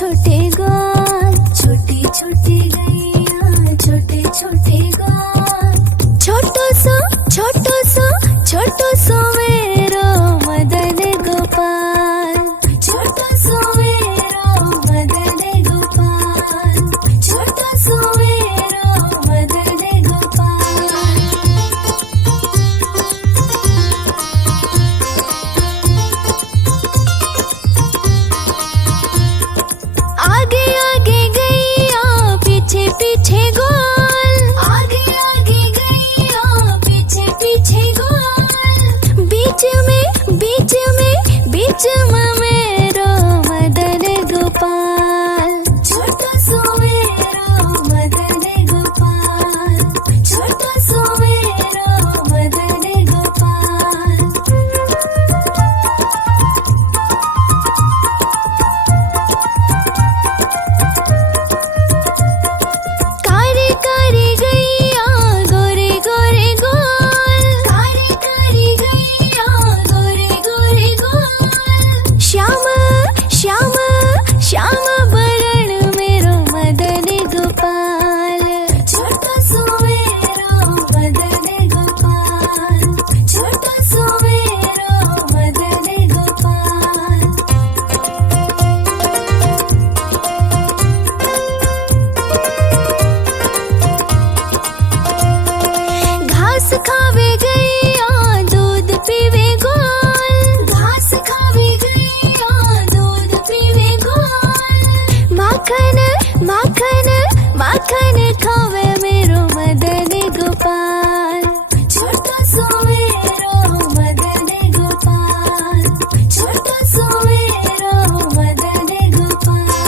छोटे ग्वाल, छोटी छोटी गैया छोटे छोटे ग्वाल। छोटो सो मेरो मदन गोपाल, छोटो सो मेरो मदन गोपाल, छोटो सो मेरो मदन गोपाल। आगे आगे गैया पीछे पीछे ग्वाल, आगे आगे गैया पीछे पीछे ग्वाल। बीच में मेरो मदन गोपाल, छोटा सो मेरो मदन गोपाल, छोटा सो मेरो मदन गोपाल। कारी कारी गैया गोरे गोरे गोल, कारी कारी गैया गोरे गोरे गोल। श्याम बरण मेरो मदन गोपाल, छोटा सो मेरो मदन गोपाल, छोटा सो मेरो मदन गोपाल। घास खावे गैया दूध पीवे गोल, घास खावे गैया दूध पीवे गोल। माखन खावे मेरो मदन गोपाल, छोटा सो मेरो मदन गोपाल, छोटा सो मेरो मदन गोपाल।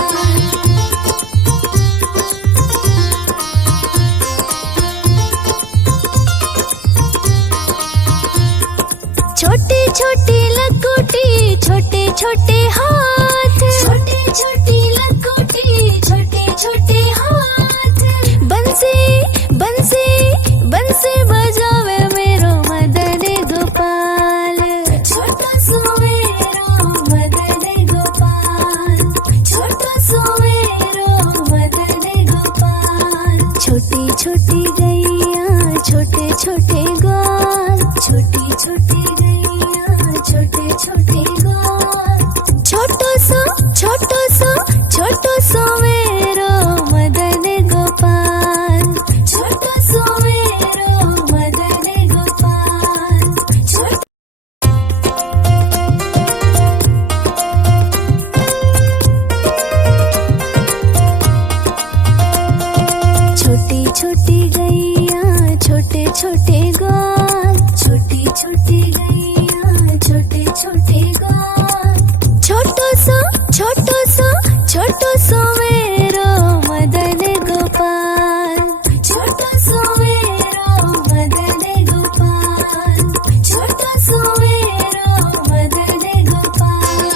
छोटी छोटी लकुटी छोटे छोटे हाथ, छोटी छोटी लकुटी छोटे छोटे हाथ। बंसी बजावे मेरो मदन गोपाल, छोटा सो मेरो मदन गोपाल, छोटा सो मेरो मदन गोपाल। छोटी छोटी गैया छोटे छोटे ग्वाल, छोटी छोटी गैया छोटे छोटे ग्वाल। छोटो सो मेरो मदन गोपाल, छोटा सो मेरो मदन गोपाल। छोटी छोटी गैया छोटे छोटे ग्वाल, छोटी छोटी गैया छोटे छोटे ग्वाल। छोटो सो मेरो मदन गोपाल, छोटा सो मेरो मदन गोपाल, छोटा सो मेरो मदन गोपाल।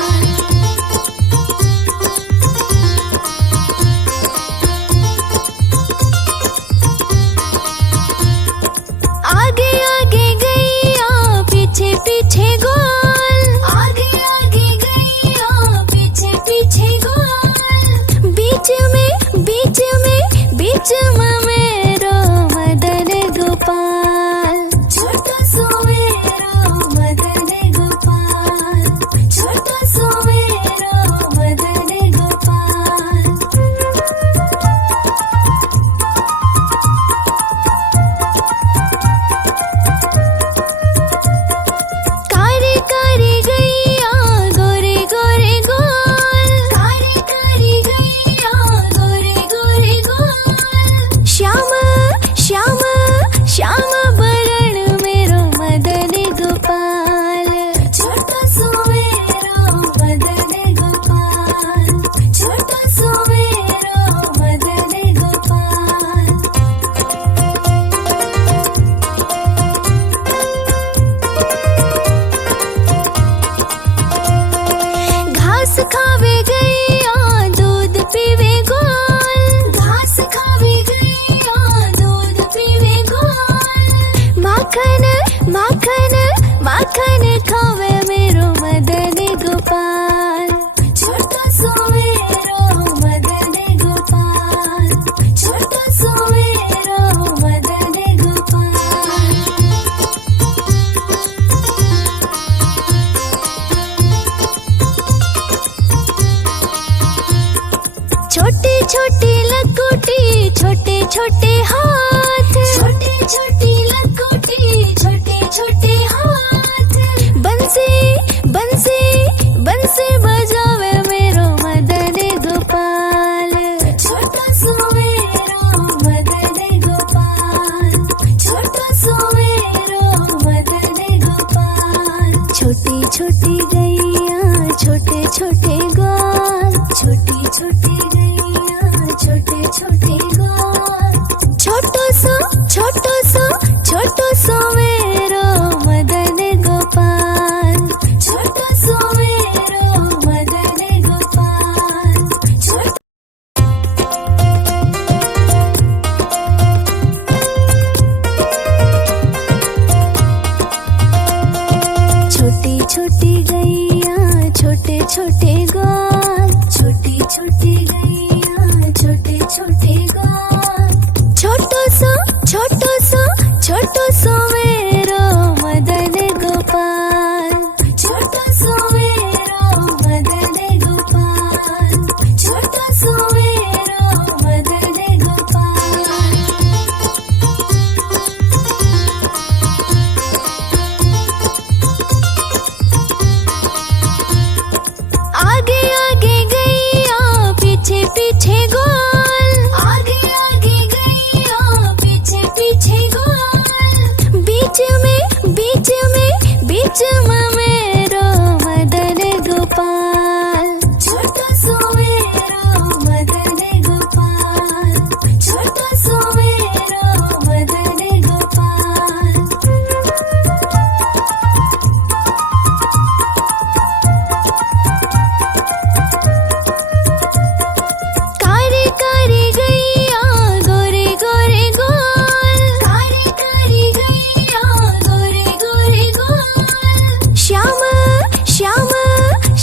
छोटे हाथ, छोटे छोटी लकोटी, छोटे छोटे हाथ, बंसी बंसी बंसी बजावे मेरो मदन गोपाल, छोटा सो मेरो मदन गोपाल, छोटा सो मेरो मदन गोपाल। छोटी छोटी गैया छोटे छोटे ग्वाल, छोटी छोटी गैया छोटे छोटे ग्वाल, छोटो सो मेरो मदन गोपाल, छोटो सो मेरो मदन गोपाल। छोटी छोटी गैया छोटे छोटे ग्वाल, छोटी छोटी गैया छोटे छोटे ग्वाल, छोटो सो मेरो मदन गोपाल, छोटो सो मेरो मदन गोपाल, छोटो सो मेरो मदन गोपाल। आगे आगे गैया पीछे पीछे ग्वाल, आगे आगे गैया पीछे पीछे ग्वाल, बीच में मेरो मदन गोपाल, छोटा सो मेरो मदन गोपाल, छोटा सो मेरो मदन गोपाल। कारी कारी गैया गोरे गोरे गोल, कारी कारी गैया गोरे गोरे गोल, श्याम श्याम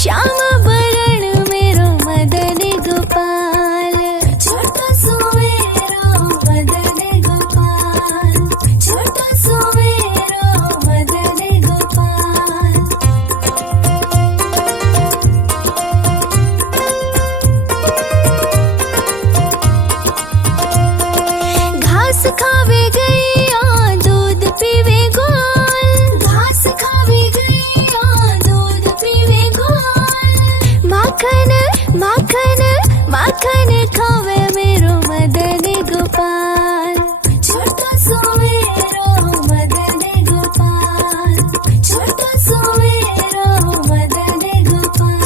श्याम बरण मेरो मदन गोपाल, छोटा सो मेरो मदन गोपाल, छोटा सो मेरो मदन गोपाल। घास खावे गैया दूध पीवे गोल, घास खावे गैया दूध पीवे गोल, माखन माखन माखन खावे मेरो मदन गोपाल, छोटा सो मेरो मदन गोपाल, छोटा सो मेरो मदन गोपाल।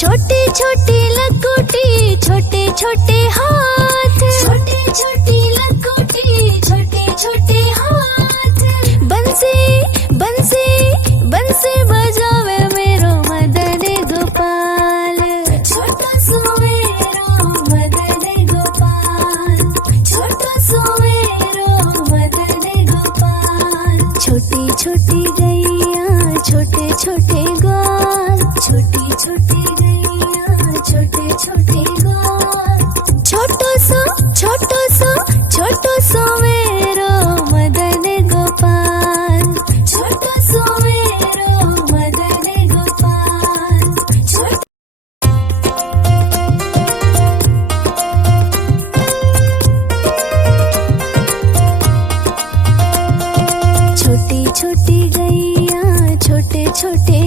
छोटी छोटी लकोटी, छोटे छोटे हाथ, छोटे छोटी लकोटी, छोटे छोटे हाथ, बंसी बंसी बंसी बजावे मेरो मदन गोपाल, छोटा सो मेरो मदन गोपाल, छोटा सो मेरो मदन गोपाल। छोटी छोटी गैया छोटे छोटे ग्वाल, छोटी छोटी गैया छोटे छोटे ग्वाल, छोटो सो मेरो मदन गोपाल, छोटा सो मेरो मदन गोपाल। छोटी छोटी गैया छोटे छोटे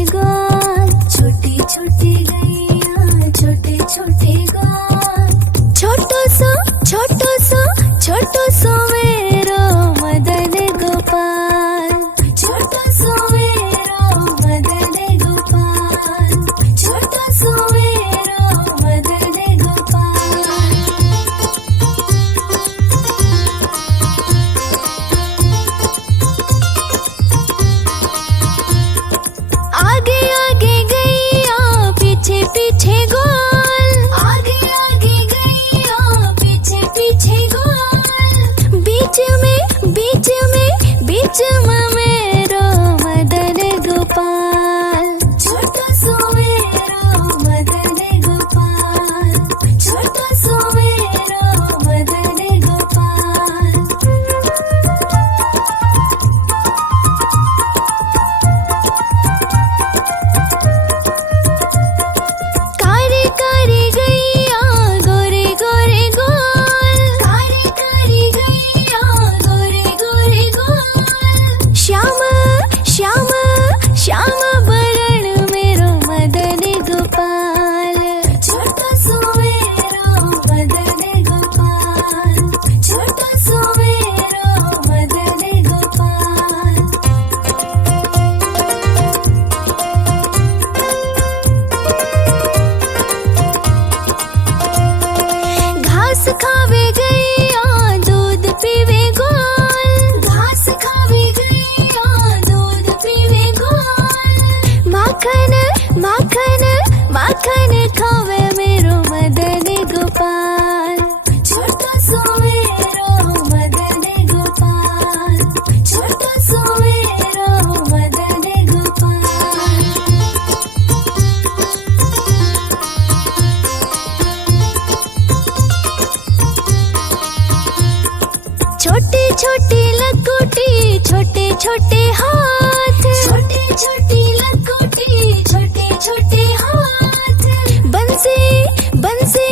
छोटे हाथ, छोटे छोटी लकोटी, छोटे छोटे हाथ। बंसी बंसी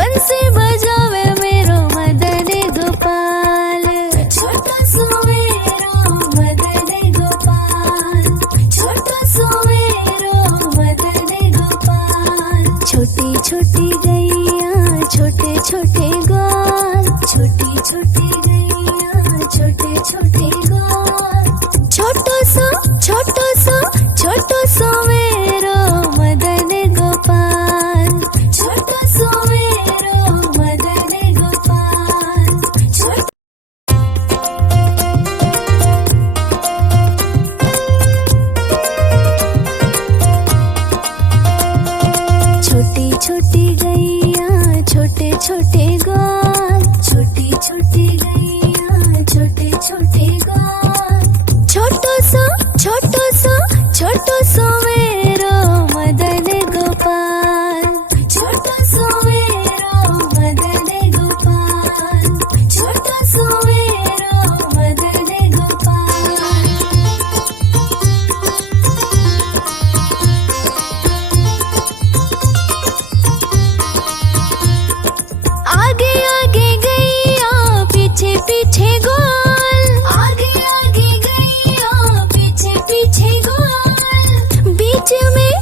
बंसी बजावे मेरो मदन गोपाल, छोटा सो मेरो मदन गोपाल, छोटा सो मेरो मदन गोपाल। छोटी छोटी गैया छोटे छोटे ग्वाल, छोटी छोटी गैया छोटे छोटे ग्वाल। छोटो सो मेरो मदन गोपाल, छोटो सो मेरो मदन गोपाल। छोटी छोटी गैया छोटे छोटे ग्वाल, छोटी छोटी गैया छोटे छोटे ग्वाल। छोटो सो मेरो मदन गोपाल, छोटो सो मेरो मदन गोपाल, छोटो सो मेरो मदन गोपाल। आगे आगे गैया पीछे पीछे ग्वाल, आगे आगे गैया पीछे पीछे ग्वाल। बीच में